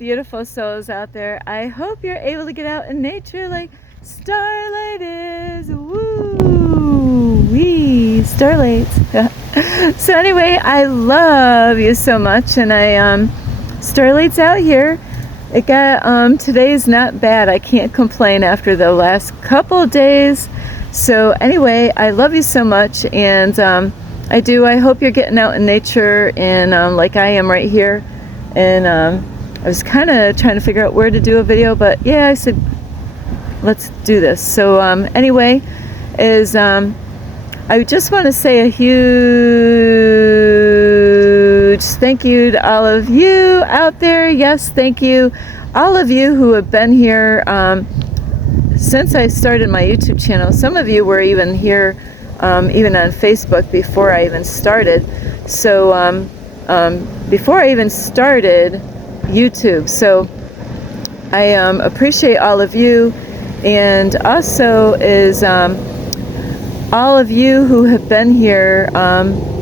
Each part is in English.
beautiful souls out there. I hope you're able to get out in nature like Starlight is. Woo! Wee! Starlight. So anyway, I love you so much, and Starlight's out here. It got, today's not bad. I can't complain after the last couple days. So anyway, I love you so much, and I hope you're getting out in nature, and like I am right here. And I was kind of trying to figure out where to do a video, but yeah, I said, let's do this. So anyway, I just want to say a huge thank you to all of you out there. Yes, thank you. All of you who have been here since I started my YouTube channel. Some of you were even here, even on Facebook before I even started. So before I even started YouTube. So I appreciate all of you, and also is all of you who have been here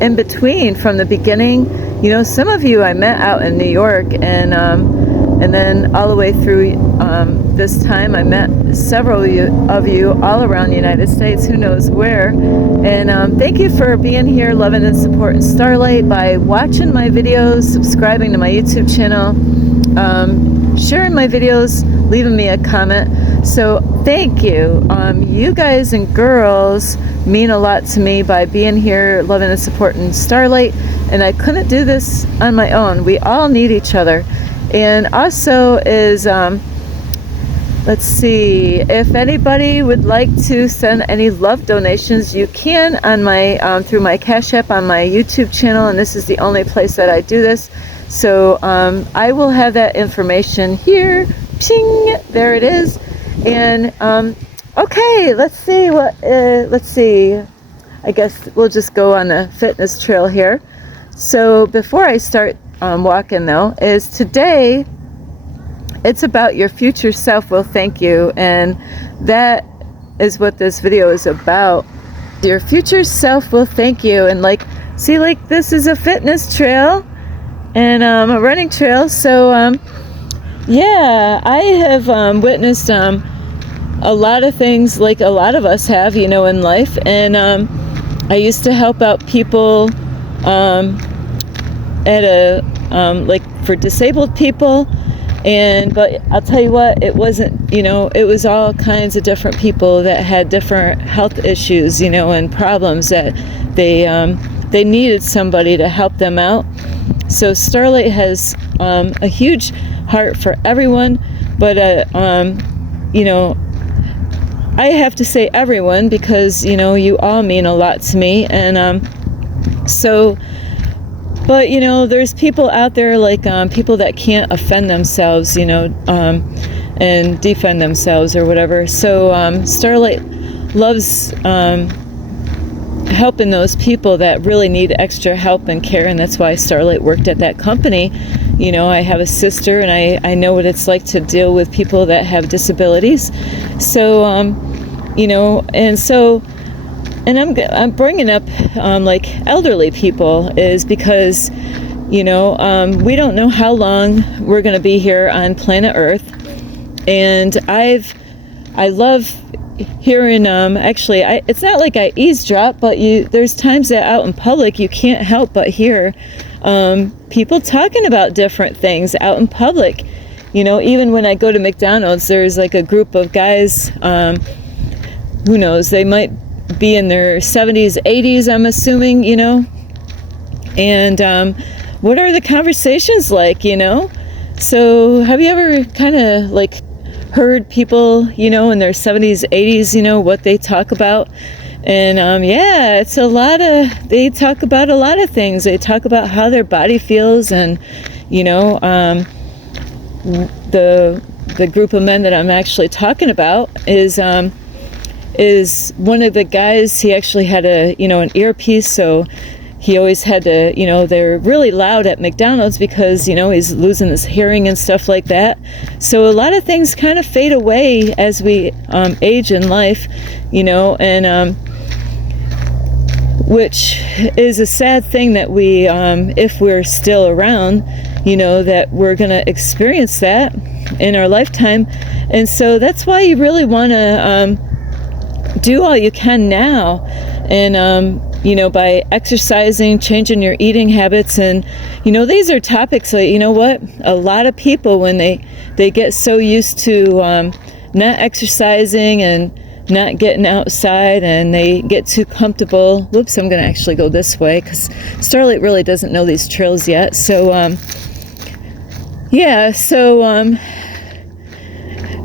in between from the beginning. You know, some of you I met out in New York, and then all the way through this time I met several of you all around the United States, who knows where. And thank you for being here, loving and supporting Starlight by watching my videos, subscribing to my YouTube channel, sharing my videos, leaving me a comment. So thank you. You guys and girls mean a lot to me by being here, loving and supporting Starlight, and I couldn't do this on my own. We all need each other. And also is let's see, if anybody would like to send any love donations, you can on my through my Cash App on my YouTube channel, and this is the only place that I do this. So I will have that information here. Ping, there it is. And okay, let's see what let's see, I guess we'll just go on a fitness trail here. So before I start walking though, is today it's about your future self will thank you, and that is what this video is about. Your future self will thank you. And like, see, like this is a fitness trail and a running trail. So yeah, I have witnessed a lot of things like a lot of us have, you know, in life. And I used to help out people at a like for disabled people, but I'll tell you what, it wasn't, you know, it was all kinds of different people that had different health issues, you know, and problems that they needed somebody to help them out. So Starlight has a huge heart for everyone, but you know, I have to say everyone because, you know, you all mean a lot to me. And so, but you know, there's people out there like people that can't offend themselves, you know, and defend themselves or whatever. So Starlight loves helping those people that really need extra help and care, and that's why Starlight worked at that company. You know, I have a sister, and I know what it's like to deal with people that have disabilities. So you know, and so, and I'm bringing up like elderly people is because, you know, we don't know how long we're going to be here on planet Earth. And I love hearing, actually, it's not like I eavesdrop, but there's times that out in public you can't help but hear people talking about different things out in public. You know, even when I go to McDonald's, there's like a group of guys, who knows, they might be in their 70s, 80s, I'm assuming, you know. And what are the conversations like, you know? So have you ever kind of like heard people, you know, in their 70s, 80s, you know, what they talk about? And yeah, it's they talk about a lot of things. They talk about how their body feels, and, you know, the group of men that I'm actually talking about is one of the guys. He actually had an earpiece, so he always had to, you know, they're really loud at McDonald's because, you know, he's losing his hearing and stuff like that. So a lot of things kind of fade away as we age in life, you know, and which is a sad thing that we, if we're still around, that we're going to experience that in our lifetime. And so that's why you really want to do all you can now, and by exercising, changing your eating habits. And these are topics that, what, a lot of people, when they get so used to not exercising and not getting outside, and they get too comfortable. Whoops, I'm going to actually go this way because Starlight really doesn't know these trails yet. So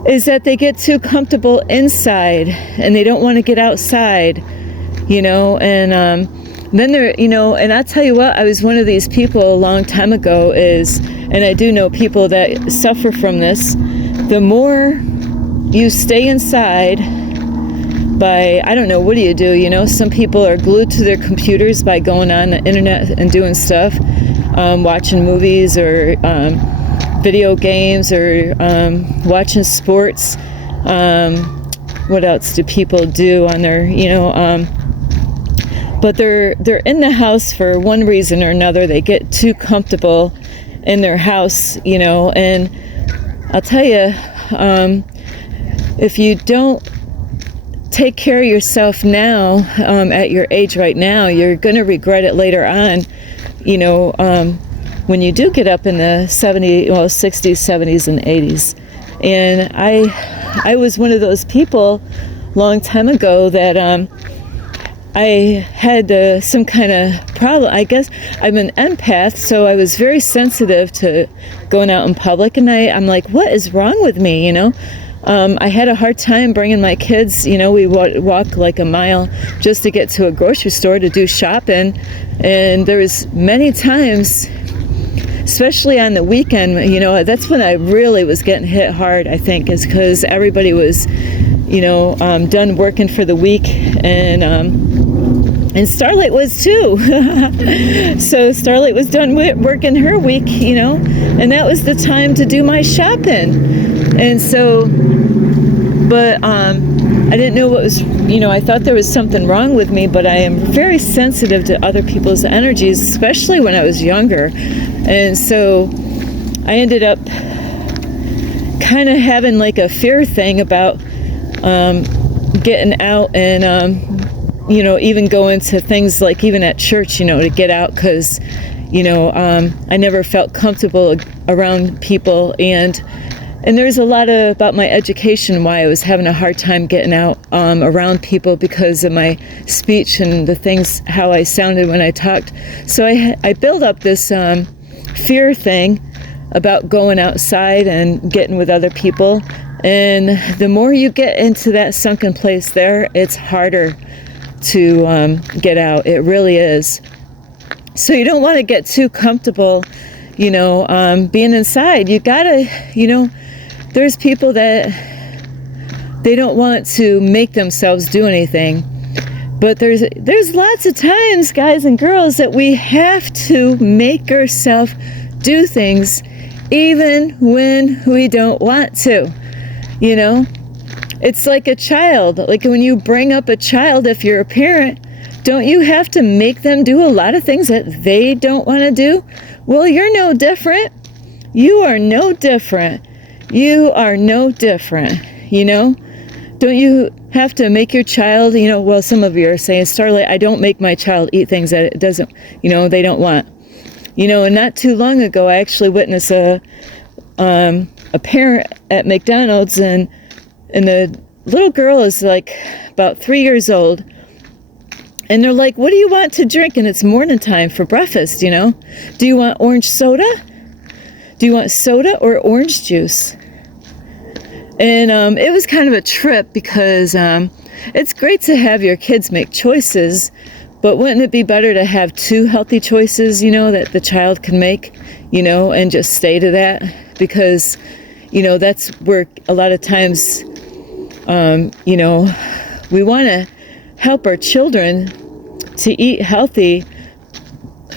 is that they get too comfortable inside and they don't want to get outside, and then they're, and I'll tell you what, I was one of these people a long time ago, and I do know people that suffer from this. The more you stay inside, by, I don't know, what do you do? Some people are glued to their computers by going on the internet and doing stuff, watching movies or video games, or watching sports. What else do people do on their, but they're in the house for one reason or another. They get too comfortable in their house, and I'll tell you, if you don't take care of yourself now, at your age right now, you're going to regret it later on, when you do get up in the 60s, 70s, and 80s. And I was one of those people long time ago that I had some kind of problem. I guess I'm an empath, so I was very sensitive to going out in public, and I'm like, what is wrong with me, I had a hard time bringing my kids, we walk like a mile just to get to a grocery store to do shopping. And there was many times, especially on the weekend, that's when I really was getting hit hard, I think, is because everybody was, done working for the week, and Starlight was too. So Starlight was done working her week, and that was the time to do my shopping. And so, but I didn't know what was, I thought there was something wrong with me, but I am very sensitive to other people's energies, especially when I was younger. And so I ended up kind of having like a fear thing about getting out and, even going to things like even at church, to get out, because, I never felt comfortable around people. And there's a lot about my education, why I was having a hard time getting out around people, because of my speech and the things, how I sounded when I talked. So I built up this fear thing about going outside and getting with other people. And the more you get into that sunken place there, it's harder to get out. It really is. So you don't want to get too comfortable, being inside. You gotta, there's people that they don't want to make themselves do anything. But there's lots of times, guys and girls, that we have to make ourselves do things even when we don't want to. It's like a child. Like when you bring up a child, if you're a parent, don't you have to make them do a lot of things that they don't want to do? Well, you're no different. You are no different. You are no different, Don't you have to make your child, well, some of you are saying, Starlight, I don't make my child eat things that it doesn't, they don't want. And not too long ago, I actually witnessed a parent at McDonald's, and the little girl is like about 3 years old. And they're like, what do you want to drink? And it's morning time for breakfast, Do you want orange soda? Do you want soda or orange juice? And it was kind of a trip, because it's great to have your kids make choices, but wouldn't it be better to have two healthy choices, that the child can make, and just stay to that? Because, that's where a lot of times, we want to help our children to eat healthy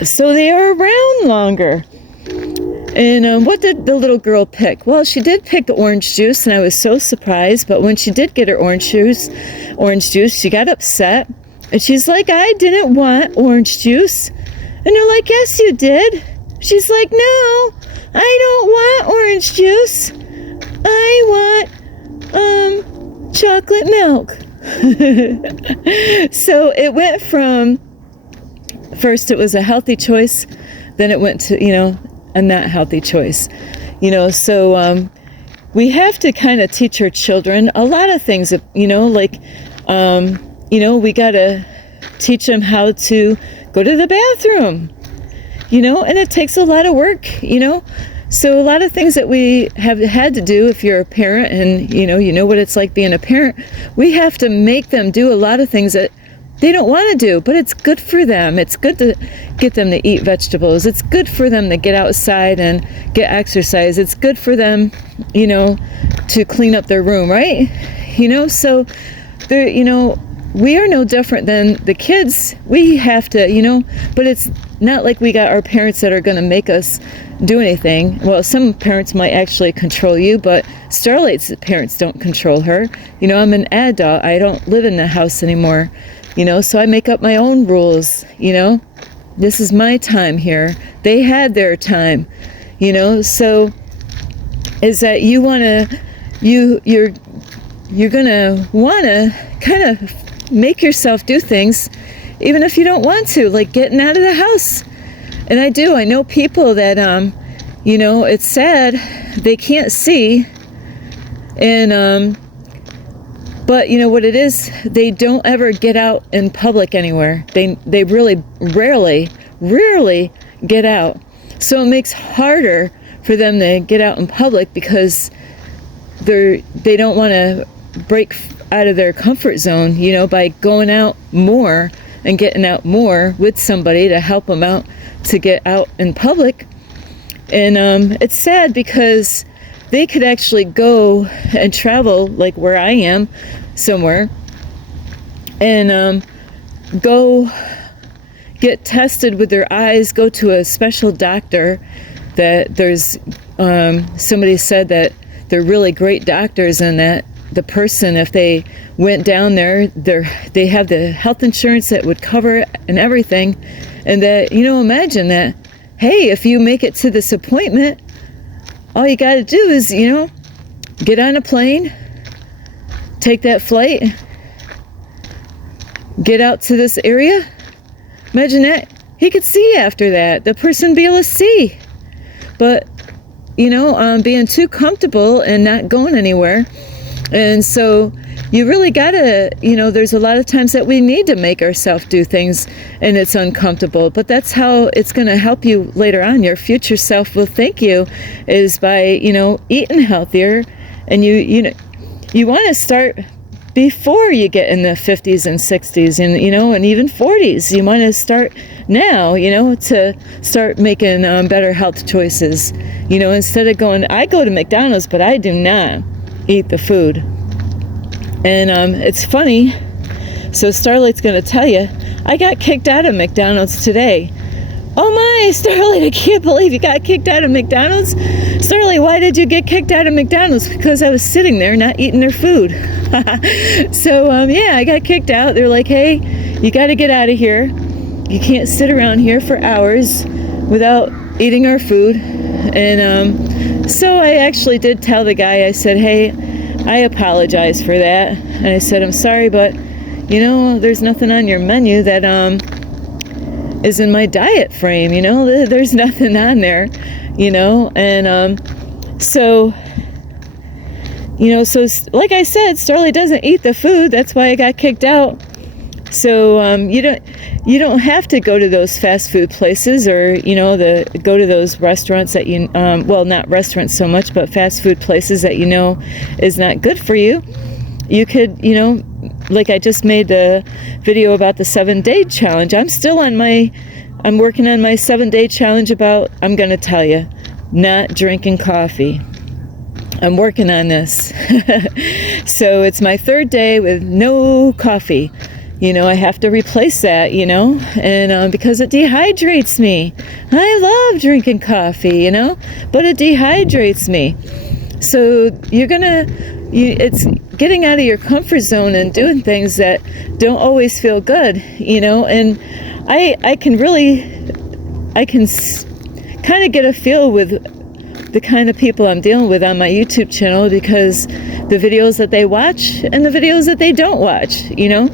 so they are around longer. And what did the little girl pick? Well, she did pick orange juice, and I was so surprised. But when she did get her orange juice, she got upset. And she's like, I didn't want orange juice. And they're like, yes, you did. She's like, no, I don't want orange juice. I want chocolate milk. So it went from, first it was a healthy choice, then it went to, a not healthy choice. So we have to kind of teach our children a lot of things, we got to teach them how to go to the bathroom, and it takes a lot of work, So a lot of things that we have had to do, if you're a parent and, you know what it's like being a parent, we have to make them do a lot of things that they don't want to do, but it's good for them. It's good to get them to eat vegetables. It's good for them to get outside and get exercise. It's good for them, to clean up their room, right? So they're, we are no different than the kids. We have to, but it's not like we got our parents that are going to make us do anything. Well, some parents might actually control you, but Starlight's parents don't control her. I'm an adult. I don't live in the house anymore, so I make up my own rules, This is my time here. They had their time, so is that you want to, you're going to want to kind of make yourself do things even if you don't want to, like getting out of the house. And I know people that it's sad they can't see, and but what it is, they don't ever get out in public anywhere. They really rarely get out, so it makes harder for them to get out in public because they don't want to break out of their comfort zone, by going out more and getting out more with somebody to help them out to get out in public. And it's sad because they could actually go and travel, like where I am, somewhere, and go get tested with their eyes, go to a special doctor that there's, somebody said that they're really great doctors, and that the person, if they went down there, they have the health insurance that would cover it and everything. And that, imagine that, hey, if you make it to this appointment, all you got to do is, get on a plane, take that flight, get out to this area. Imagine that. He could see after that. The person be able to see. But, being too comfortable and not going anywhere. And so you really gotta, there's a lot of times that we need to make ourselves do things and it's uncomfortable, but that's how it's going to help you later on. Your future self will thank you is by, eating healthier. And you want to start before you get in the 50s and 60s and, and even 40s. You want to start now, to start making better health choices, instead of going, I go to McDonald's, but I do not eat the food. And it's funny, so Starlight's going to tell you, I got kicked out of McDonald's today. Oh my, Starlight, I can't believe you got kicked out of McDonald's. Starlight, why did you get kicked out of McDonald's? Because I was sitting there not eating their food. So I got kicked out. They're like, hey, you got to get out of here. You can't sit around here for hours without eating our food. And so I actually did tell the guy, I said, hey, I apologize for that. And I said, I'm sorry, but, there's nothing on your menu that is in my diet frame, there's nothing on there, and so, so like I said, Starlight doesn't eat the food. That's why I got kicked out. So you don't have to go to those fast food places or go to those restaurants that well, not restaurants so much, but fast food places that is not good for you. You could like I just made a video about the 7-day challenge. I'm working on my 7-day challenge about, I'm going to tell you, not drinking coffee. I'm working on this. So it's my 3rd day with no coffee. I have to replace that, and because it dehydrates me. I love drinking coffee, but it dehydrates me. So it's getting out of your comfort zone and doing things that don't always feel good, and I can kind of get a feel with the kind of people I'm dealing with on my YouTube channel, because the videos that they watch and the videos that they don't watch, you know.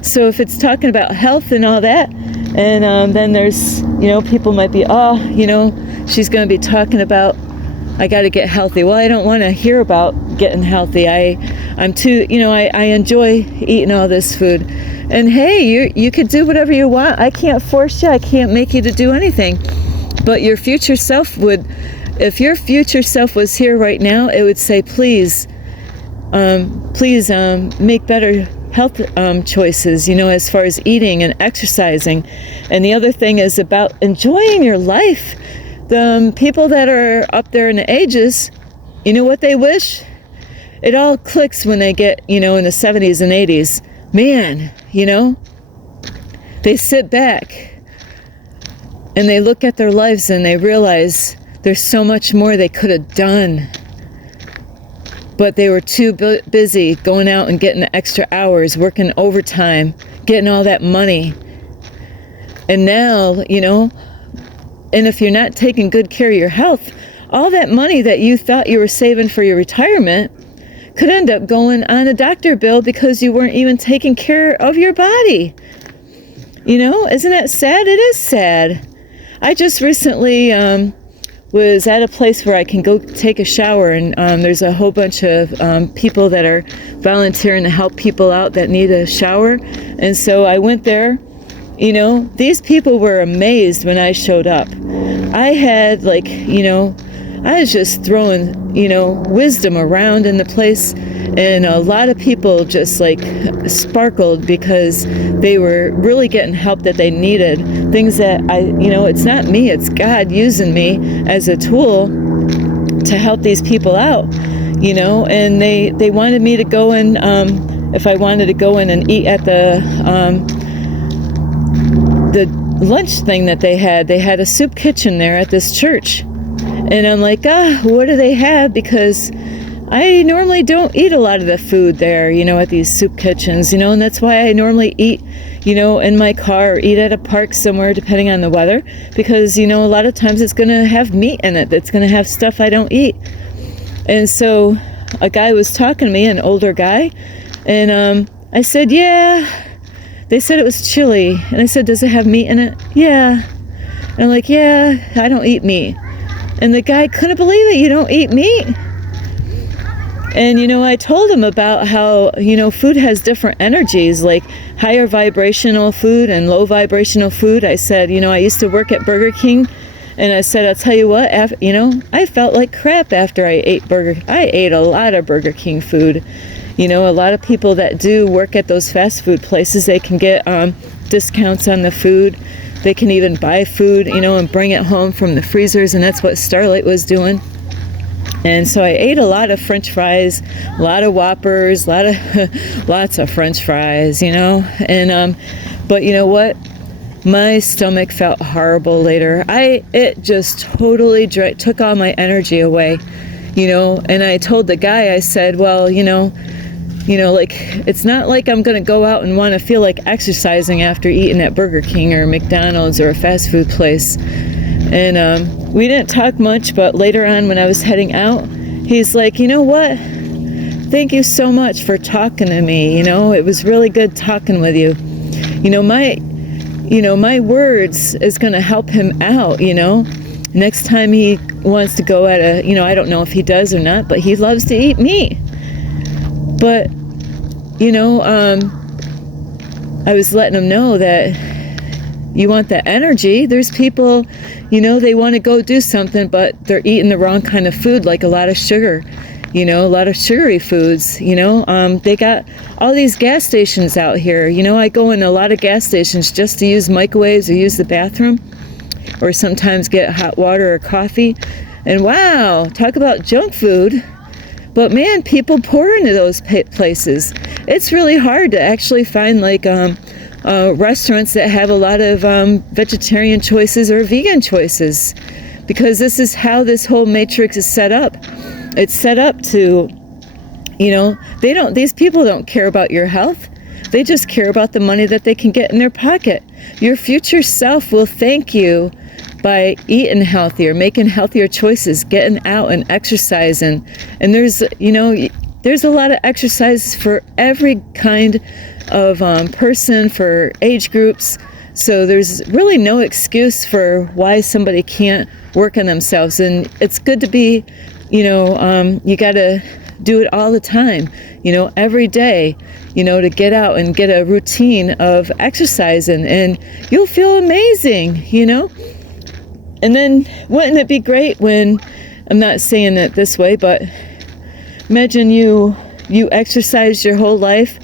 So if it's talking about health and all that, and then there's, you know, people might be, oh, you know, she's going to be talking about, I got to get healthy. Well, I don't want to hear about getting healthy. I'm too, you know, I enjoy eating all this food. And hey, you could do whatever you want. I can't force you. I can't make you to do anything. But your future self would, if your future self was here right now, it would say, please make better health choices, you know, as far as eating and exercising. And the other thing is about enjoying your life. The people that are up there in the ages, you know what they wish? It all clicks when they get, you know, in the 70s and 80s. Man, you know, they sit back and they look at their lives and they realize there's so much more they could have done. But they were too busy going out and getting the extra hours, working overtime, getting all that money. And now, you know, and if you're not taking good care of your health, all that money that you thought you were saving for your retirement could end up going on a doctor bill because you weren't even taking care of your body. You know, isn't that sad? It is sad. I just recently was at a place where I can go take a shower, and there's a whole bunch of people that are volunteering to help people out that need a shower. And so I went there. You know, these people were amazed when I showed up. I had, like, you know, I was just throwing, you know, wisdom around in the place, and a lot of people just like sparkled because they were really getting help that they needed. Things that you know, it's not me, it's God using me as a tool to help these people out, you know. And they wanted me to go in, if I wanted to go in and eat at the lunch thing that they had a soup kitchen there at this church. And I'm like, what do they have? Because I normally don't eat a lot of the food there, you know, at these soup kitchens, you know, and that's why I normally eat, you know, in my car or eat at a park somewhere, depending on the weather, because, you know, a lot of times it's going to have meat in it. That's going to have stuff I don't eat. And so a guy was talking to me, an older guy, and I said, yeah. They said it was chili, and I said, does it have meat in it? Yeah. And I'm like, yeah, I don't eat meat. And the guy couldn't believe it. You don't eat meat? And, you know, I told him about how, you know, food has different energies, like higher vibrational food and low vibrational food. I said, you know, I used to work at Burger King, and I said, I'll tell you what, you know, I felt like crap after I ate I ate a lot of Burger King food. You know, a lot of people that do work at those fast food places, they can get discounts on the food. They can even buy food, you know, and bring it home from the freezers, and that's what Starlight was doing. And so I ate a lot of French fries, a lot of Whoppers, lots of French fries, you know. And but you know what? My stomach felt horrible later. It just totally took all my energy away, you know. And I told the guy, I said, well, you know, like, it's not like I'm going to go out and want to feel like exercising after eating at Burger King or McDonald's or a fast food place. And we didn't talk much, but later on when I was heading out, he's like, you know what? Thank you so much for talking to me. You know, it was really good talking with you. You know, my words is going to help him out, you know. Next time he wants to go at a, you know, I don't know if he does or not, but he loves to eat meat. But, you know, I was letting him know that you want the energy. There's people, you know, they want to go do something, but they're eating the wrong kind of food, like a lot of sugar, you know, a lot of sugary foods, you know. They got all these gas stations out here. You know, I go in a lot of gas stations just to use microwaves or use the bathroom, or sometimes get hot water or coffee. And wow, talk about junk food. But man, people pour into those places. It's really hard to actually find like restaurants that have a lot of vegetarian choices or vegan choices, because this is how this whole matrix is set up. It's set up to, you know, these people don't care about your health. They just care about the money that they can get in their pocket. Your future self will thank you by eating healthier, making healthier choices, getting out and exercising. And there's, there's a lot of exercise for every kind of person, for age groups. So there's really no excuse for why somebody can't work on themselves. And it's good to be, you got to do it all the time, every day, to get out and get a routine of exercising, and you'll feel amazing, And then wouldn't it be great when, I'm not saying it this way, but imagine you exercised your whole life,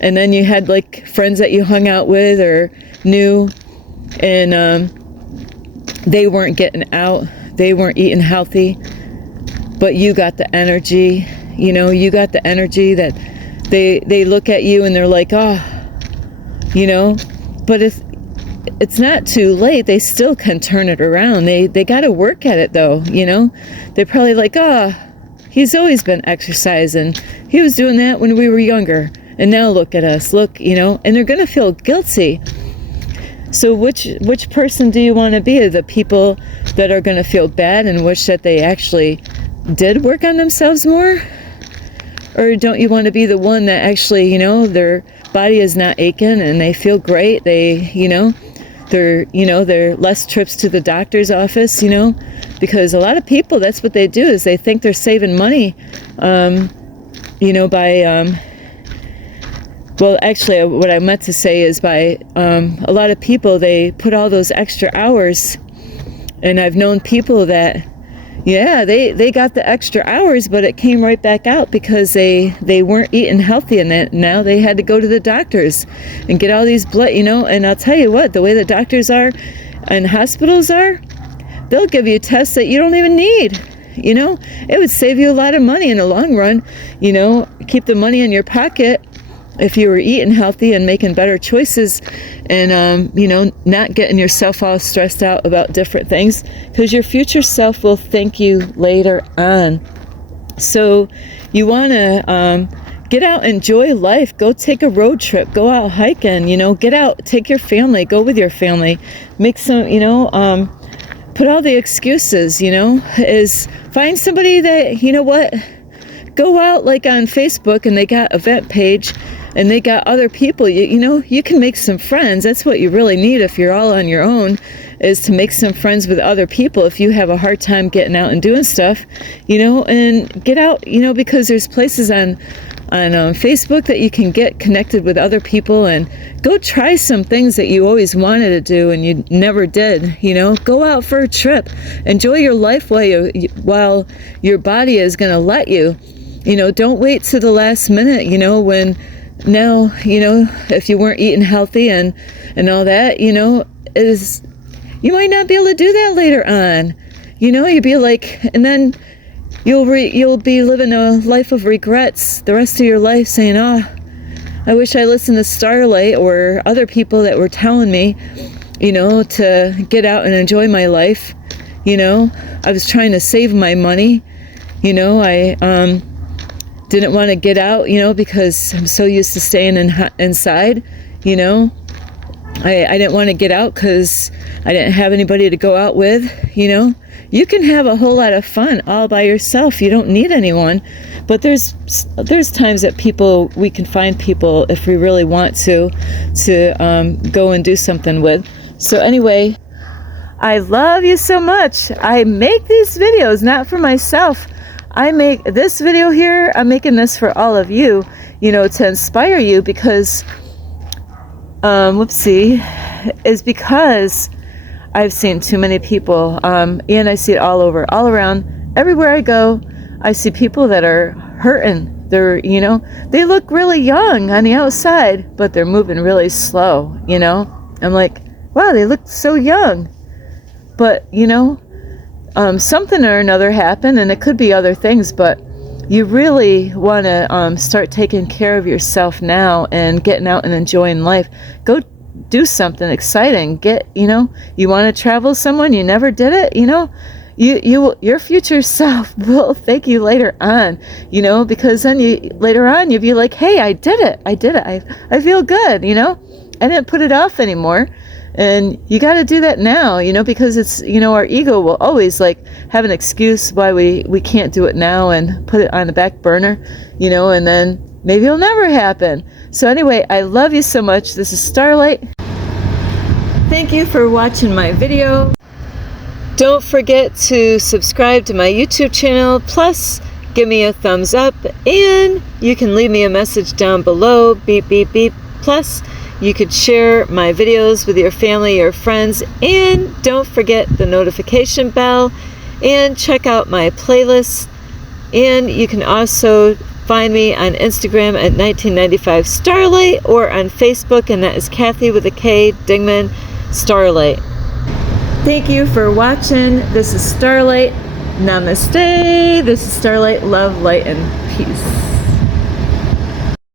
and then you had like friends that you hung out with or knew, and they weren't getting out, they weren't eating healthy, but you got the energy, you got the energy that they look at you and they're like, oh, but if it's not too late, they still can turn it around. They got to work at it though, They're probably like, oh, he's always been exercising. He was doing that when we were younger. And now look at us, look, and they're going to feel guilty. So which person do you want to be? The people that are going to feel bad and wish that they actually did work on themselves more? Or don't you want to be the one that actually, their body is not aching and they feel great? They, they're less trips to the doctor's office, because a lot of people, that's what they do, is they think they're saving money, by, well, actually, what I meant to say is by a lot of people, they put all those extra hours, and I've known people that, yeah, they got the extra hours, but it came right back out because they weren't eating healthy, and that now they had to go to the doctors and get all these blood, and I'll tell you what, the way the doctors are and hospitals are, they'll give you tests that you don't even need. It would save you a lot of money in the long run, keep the money in your pocket if you were eating healthy and making better choices, and not getting yourself all stressed out about different things, because your future self will thank you later on. So you want to get out, enjoy life, go take a road trip, go out hiking, get out, take your family, go with your family, make some, put all the excuses, is find somebody that, go out like on Facebook and they got event page and they got other people, you can make some friends. That's what you really need if you're all on your own, is to make some friends with other people if you have a hard time getting out and doing stuff, and get out, because there's places on Facebook that you can get connected with other people, and go try some things that you always wanted to do and you never did. Go out for a trip, enjoy your life while your body is going to let you. Don't wait to the last minute, when now, if you weren't eating healthy and all that, is, you might not be able to do that later on. You'd be like, and then you'll be living a life of regrets the rest of your life, saying, oh, I wish I listened to Starlight or other people that were telling me, to get out and enjoy my life. I was trying to save my money. I didn't want to get out, because I'm so used to staying inside, I didn't want to get out because I didn't have anybody to go out with, You can have a whole lot of fun all by yourself. You don't need anyone. But there's times that we can find people if we really want to go and do something with. So anyway, I love you so much. I make these videos not for myself. I make this video here, I'm making this for all of you, to inspire you, because, is because I've seen too many people, and I see it all around, everywhere I go, I see people that are hurting. They're, they look really young on the outside, but they're moving really slow, I'm like, wow, they look so young, but, something or another happened, and it could be other things, but you really want to start taking care of yourself now and getting out and enjoying life. Go do something exciting. You want to travel somewhere, you never did it, your future self will thank you later on, because then later on you'll be like, hey, I did it. I feel good, I didn't put it off anymore. And you got to do that now, because it's, our ego will always like have an excuse why we can't do it now and put it on the back burner, and then maybe it'll never happen. So anyway, I love you so much. This is Starlight. Thank you for watching my video. Don't forget to subscribe to my YouTube channel, plus give me a thumbs up, and you can leave me a message down below, beep, beep, beep. Plus, you could share my videos with your family or friends, and don't forget the notification bell, and check out my playlist. And you can also find me on Instagram at 1995 Starlight, or on Facebook, and that is Kathy with a K, Dingman, Starlight. Thank you for watching. This is Starlight. Namaste. This is Starlight. Love, light, and peace.